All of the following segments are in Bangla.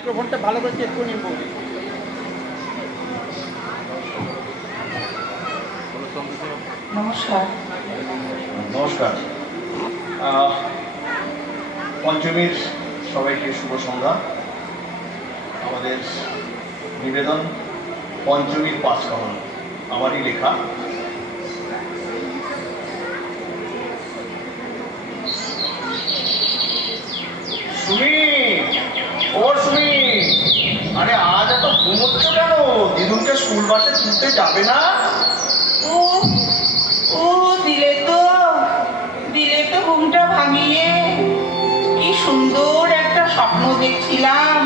মাইক্রোফোনটা ভালো করে চেক করে নিন বৌদি। নমস্কার। নমস্কার। পঞ্চমীর সবাইকে শুভ সন্ধ্যা। আমাদের নিবেদন পঞ্চমীর পাঁচ কাহন, আমারই লেখা। সুমি, ও সুমি, আরে আজ এত ঘুমোচ্ছ কেন? দিদুনকে স্কুল বাসে তুলতে যাবে না? ও ও দিলে তো ঘুমটা ভাঙিয়ে। কি সুন্দর একটা স্বপ্ন দেখছিলাম।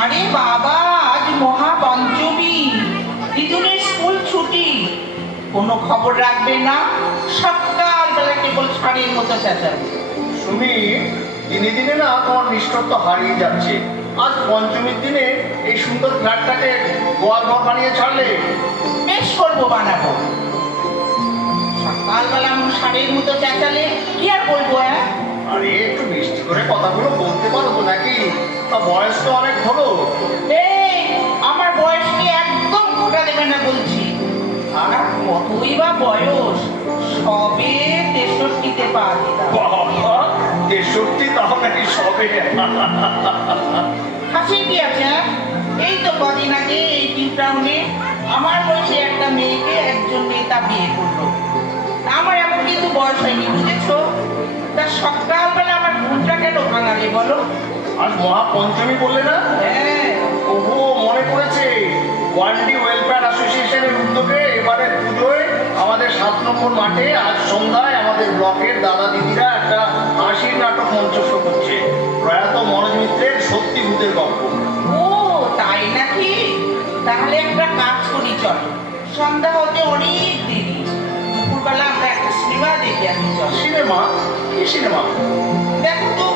আরে বাবা, আজ মহাপঞ্চমী, দিদুনের স্কুল ছুটি। কোনো খবর রাখবে না, সকালবেলা কেবল ষাঁড়ের মতো চেঁচাবে। সুমি, দিনে দিনে না তোমার মিষ্টত্ব হারিয়ে যাচ্ছে। আজ পঞ্চমীর দিনে এই সুন্দর ফ্ল্যাটটাকে গোয়াল ঘর বানিয়ে ছাড়লে। বেশ করবো, বানাবো। সকালবেলা আমার ষাঁড়ের মতো চেঁচালে কি আর বলবো? আরে একটু মিষ্টি করে কথাগুলো বলতে পারো তো নাকি? তা বয়স তো অনেক হলো। এই, আমার বয়স নিয়ে একদম খোটা দেবে না বলছি। আর কতই বা বয়স, সবে 63-তে পা দিলাম। বাবা, 63 তাও নাকি সবে? হাসি কি আছে? এই তো কদিন আগে এই টিউটাউনে আমার বয়সে একটা মেয়েকে একজন নেতা বিয়ে করলো। আমার এমন কিন্তু বয়স হয়নি, বুঝেছো? তা সকালবেলা আমার ঘুমটা কেন ভাঙালে বলো? আজ মহাপঞ্চমী বললে না? হ্যাঁ। ওহো, মনে পড়েছে। ওয়ানডি ওয়েলফেয়ার অ্যাসোসিয়েশনের উদ্যোগে এবারে পুজোয় আমাদের 7 নম্বর মাঠে আজ সন্ধ্যায় আমাদের ব্লকের দাদা দিদিরা একটা হাসির নাটক মঞ্চস্থ করছে। প্রয়াত মনোজ মিত্রের সত্যি ভূতের গল্প। ও তাই নাকি? তাহলে একটা কাজ করি, চল। সন্ধ্যা হতে অনেক দেরি, দুপুরবেলা আমরা একটা সিনেমা দেখে আসি। চল। সিনেমা? কি সিনেমা? দেখো তো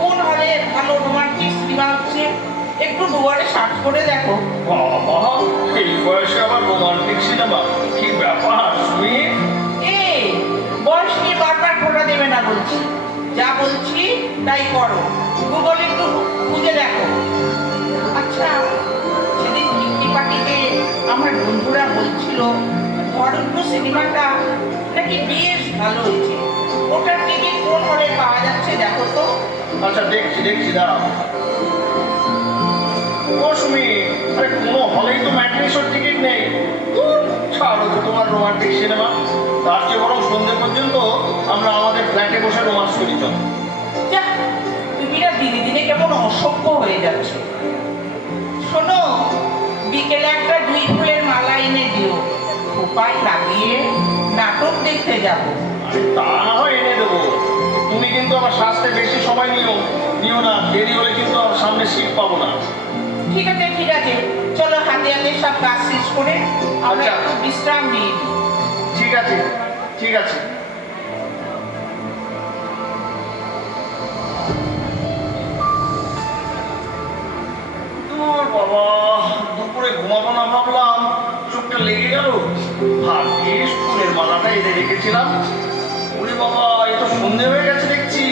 কোন হলে ভালো রোমান্টিক সিনেমা হচ্ছে, একটু দুয়ারে সার্চ করে দেখো। বাবা, এই বয়সে আবার রোমান্টিক সিনেমা? কি ব্যাপার সুমি? এই বয়স নিয়ে বারবার খোটা দেবে না বলছি। যা বলছি তাই করো। গুগলে একটু খুঁজে দেখো। আচ্ছা, সেদিন কিট্টি পার্টিতে আমার বন্ধুরা বলছিল অরণ্য সিনেমাটা নাকি বেশ ভালো হয়েছে। ওটার টিকিট কোন হলে পাওয়া যাচ্ছে দেখো তো। আচ্ছা, দেখছি দাঁড়াও। ও সুমি, আরে কোনো হলেই তো ম্যাটনি শোর টিকিট নেই। ছাড়ো তো তোমার রোমান্টিক সিনেমা। তার চেয়ে বরং সন্ধ্যে পর্যন্ত আমরা আমাদের ফ্ল্যাটে বসে রোমান্স করি। চল। যা, তুমি না দিনে দিনে কেমন অসভ্য হয়ে যাচ্ছে। শোনো, বিকেলে একটা 2 ফুলের মালা এনে দিও, খোপায় লাগিয়ে নাটক দেখতে যাবো। আরে তা না হয় এনে দেবো। তুমি কিন্তু আবার সাজতে বেশি সময় নিও না, দেরি হলে কিন্তু আর সামনে সিট পাবো না। ঠিক আছে, চলো হাতে হাতে সব কাজ শেষ করে আমরা আচ্ছা। একটু বিশ্রাম নিই। ঠিক আছে। দূর বাবা, দুপুরে ঘুমাবো না ভাবলাম, চোখটা লেগে গেল। ভাগ্যিস ফুলের মালাটা এনে রেখেছিলাম। ওরে বাবা, এ তো সন্ধে হয়ে গেছে দেখছি।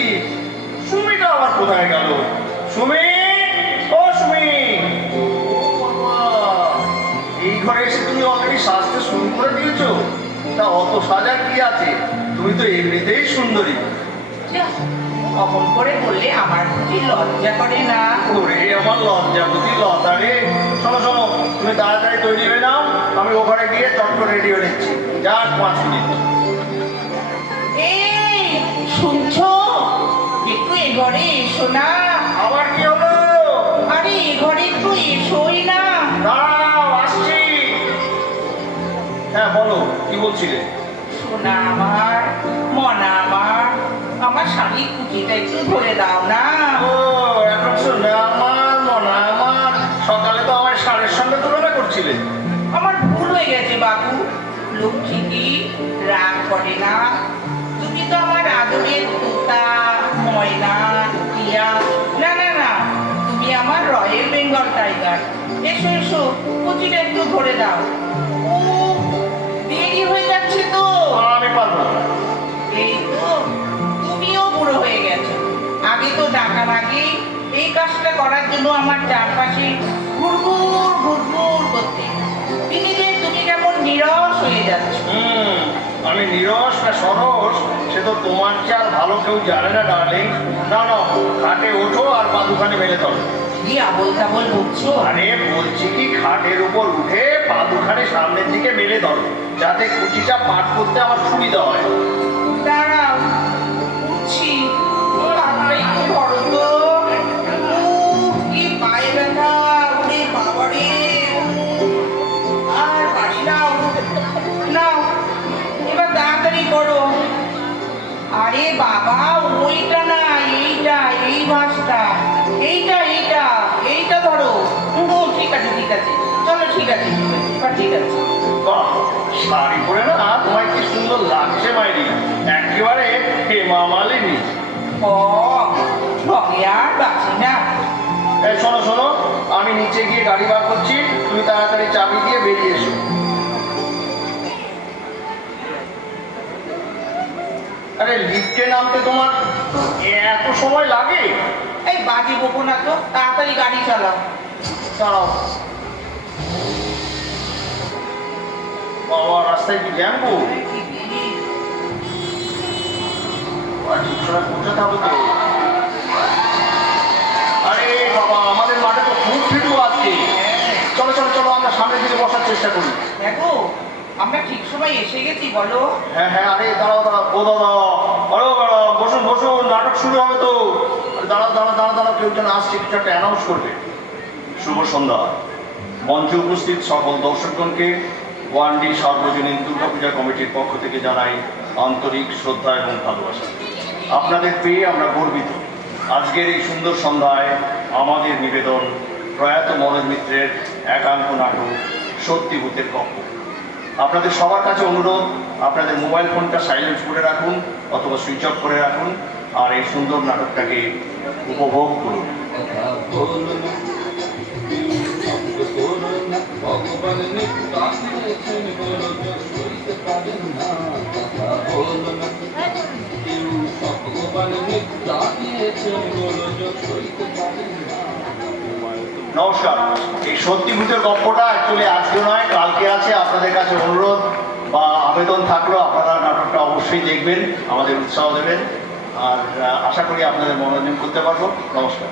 সুমিটা আবার কোথায় গেল? সুমি, ও সুমি! ও বাবা, এই ঘরে এসে তুমি অলরেডি সাজতে শুরু করে দিয়েছো? তা অত সাজার কি আছে? তুমি তো এমনিতেই সুন্দরী। যা, অমন করে বললে আমার কি লজ্জা করে না? ওরে আমার লজ্জা বুঝি লতা রে। শোনো, তুমি তাড়াতাড়ি তৈরি হয়ে নাও, আমি ওখানে গিয়ে চট করে রেডি হয়ে নিচ্ছি। যা 5 মিনিট। এই শুনছো? একটু এ ঘরে এসো না। আবার কি হলো? আরে এ ঘরে একটু এসোই না। দাঁড়াও, আসছি। হ্যাঁ বলো, কি বলছিলে? সোনা আমার, মনা আমার শাড়ির কুচিটা একটু ধরে দাও না। ও, এখন শুনে আমার মনে আমার সকালে তো আমার শাড়ির সঙ্গে তুলনা করছিলে। আমার ভুল হয়ে গেছে বাবু। লক্ষ্মীটি রাগ করে না। তুমি তো আমার আদরের তোতা, ময়না, টিয়া। না, তুমি আমার রয়্যাল বেঙ্গল টাইগার। এসো, কুচিটা একটু ধরে দাও। ও, দেরি হয়ে যাচ্ছে তো। আমি পারবো না। এই তো, তুমিও বুড়ো হয়ে গেছো। আগে তো ডাকার আগেই এই কাজটা করার জন্য আমার চারপাশে ঘুরঘুর ঘুরঘুর করতে। তিনি যে তুমি কেমন নিরস হয়ে যাচ্ছ। আমি নিরস না সরস সে তো তোমার চেয়ে আর ভালো কেউ জানে না ডার্লিং। না না, খাটে ওঠো আর পা দুখানে মেলে ধরো। কি আবল তাবল বলছো? আরে বলছি কি, খাটের উপর উঠে পা দুখানে সামনের দিকে মেলে ধরো, যাতে কুচিটা পাঠ করতে আমার সুবিধা হয়। দাঁড়াও, উঠছি। পাটা একটু ধরো তো। কি পায়ে ব্যথা, ওরে বাবারে। আর পারি নাও, নাও এবার তাড়াতাড়ি করো। আরে বাবা, ওইটা না, এইটা, এই মাছটা, এইটা এইটা এইটা ধরো। ঠিক আছে ঠিক আছে, চলো ঠিক আছে ঠিক আছে, এবার ঠিক আছে। বাহ, শাড়ি পরে না তোমায় কি সুন্দর লাগছে মাইরি, একেবারে হেমা মালিনী। ও ঢঙে আর বাঁচি না। এই শোনো শোনো, আমি নিচে গিয়ে গাড়ি বার করছি, তুমি তাড়াতাড়ি চাবি দিয়ে বেরিয়ে এসো। আরে লিফটে নামতে তোমার এত সময় লাগে? এই বাজি বকো না তো, তাড়াতাড়ি গাড়ি চালাও। দাঁড়াও বাবা, রাস্তায় কি জ্যাম গো? কি ভিড়। ঠিক সময় পৌঁছাতে হবে তো। আরে বাবা, আমাদের মাঠে তো খুব ভিড় আজকে। চলো চলো চলো, আমরা সামনের দিকে বসার চেষ্টা করি। দেখো আমরা ঠিক সময় এসে গেছি বলো। হ্যাঁ হ্যাঁ, আরে দাঁড়াও দাঁড়াও, ও দাদা, আরে দাঁড়াও, বসুন বসুন, নাটক শুরু হবে তো। আরে দাঁড়াও দাঁড়াও দাঁড়াও দাঁড়াও, কেউ যেন আসছে, কিছু একটা অ্যানাউন্স করবে। শুভ সন্ধ্যা। মঞ্চে উপস্থিত সকল দর্শকগণকে ওয়ানডি সার্বজনীন দুর্গাপূজা কমিটির পক্ষ থেকে জানাই আন্তরিক শ্রদ্ধা এবং ভালোবাসা। আপনাদের পেয়ে আমরা গর্বিত। আজকের এই সুন্দর সন্ধ্যায় আমাদের নিবেদন প্রয়াত মনোজ মিত্রের একাঙ্ক নাটক সত্যি ভূতের কক্ষ। আপনাদের সবার কাছে অনুরোধ, আপনাদের মোবাইল ফোনটা সাইলেন্ট করে রাখুন অথবা সুইচ অফ করে রাখুন, আর এই সুন্দর নাটকটাকে উপভোগ করুন। ভগবান নিত্যা দিয়েছেন গোলযোগ সইতে পারেন না, কথা বলো না কেউ। ভগবান নিত্যা দিয়েছেন গোলযোগ সইতে পারেন না। নমস্কার। এই সত্যি ভূতের গল্পটা অ্যাকচুয়ালি আজকে নয়, কালকে আছে। আপনাদের কাছে অনুরোধ বা আবেদন থাকলো, আপনারা নাটকটা অবশ্যই দেখবেন, আমাদের উৎসাহ দেবেন, আর আশা করি আপনাদের মনোরঞ্জন করতে পারবো। নমস্কার।